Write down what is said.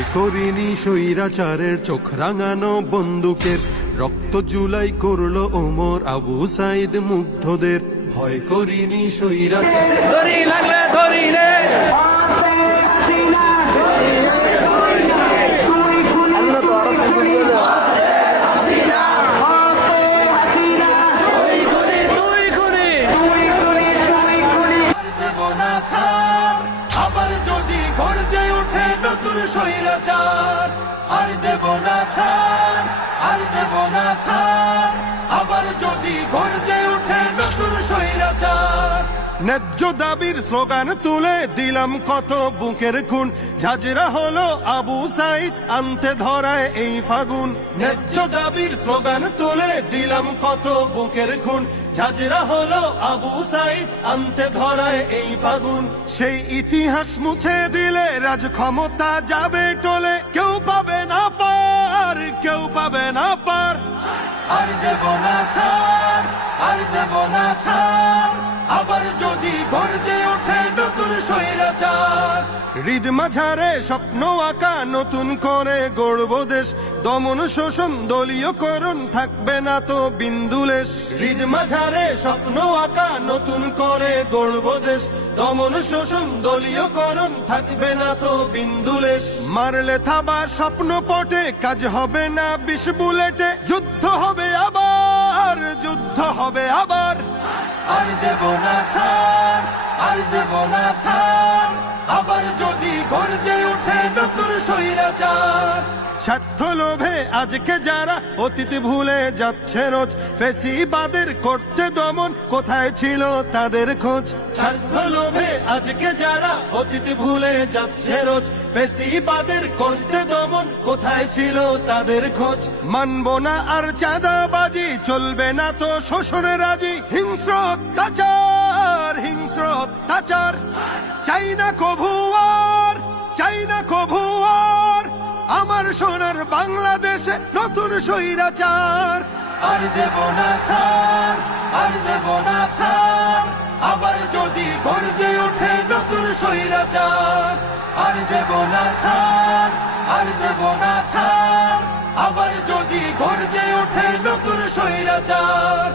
ভয় করিনি স্বৈরাচারের চোখ রাঙানো বন্দুকের, রক্ত জুলাই করলো ওমর আবু সাইদ মুগ্ধদের। ভয় করিনি স্বৈরাচার, ধরি লাগলে ধরি রে, আবার যদি গর্জে ওঠে নতুন স্বৈরাচার, আর দেব না ছাড়, আর দেব না ছাড়। আবার যদি গর্জে ওঠে নতুন স্বৈরাচার, ন্যায্য দাবির স্লোগান তুলে দিলাম কত বুকের খুন, ঝাঁঝরা হলো আবু সাইদ আনতে ধরায় এই ফাগুন। ন্যায্য দাবির স্লোগান তুলে দিলাম কত বুকের খুন, ঝাঁঝরা হলো আবু সাইদ আনতে ধরায় এই ফাগুন। সেই ইতিহাস মুছে দিলে রাজ ক্ষমতা যাবে টলে, কেউ পাবে না পার, কেউ পাবে না পার। আর দেব না ছাড়, আর দেব না ছাড়। আবার যদি গর্জে ওঠে নতুন স্বৈরাচার, হৃদ মাঝারে স্বপ্ন আঁকা নতুন করে গড়ব দেশ, দমন শোষণ দলীয়করণ থাকবে না তো বিন্দুলেশ। হৃদ মাঝারে স্বপ্ন আঁকা নতুন করে গড়ব দেশ, দমন শোষণ দলীয়করণ থাকবে না তো বিন্দুলেশ। মারলে থাবা স্বপ্ন পটে, কাজ হবে না 20 বুলেটে, যুদ্ধ হবে আবার, যুদ্ধ হবে আবার। আর দেব না ছাড়, আর দেব না ছাড়। আবার যদি গর্জে ওঠে নতুন স্বৈরাচার, স্বার্থ লোভে আজকে যারা অতীত ভুলে যাচ্ছে রোজ, ফেসিবাদের করতে দমন কোথায় ছিল তাদের খোঁজ। স্বার্থ লোভে আজকে যারা অতীত ভুলে যাচ্ছে রোজ, ফেসিবাদের করতে দমন কোথায় ছিল তাদের খোঁজ। মানব না আর চাঁদাবাজি, চলবে না তো শোষণ রাজি, হিংস্র অত্যাচার, হিংস্র অত্যাচার। চাই না কভু আর, চাই না কভু আর আমার সোনার বাংলাদেশে নতুন স্বৈরাচার। আর দেব না ছাড়, আর দেব না ছাড়। আবার যদি গর্জে ওঠে নতুন স্বৈরাচার, আর দেব না ছাড়, আর দেব না ছাড়। আবার যদি গর্জে ওঠে নতুন স্বৈরাচার।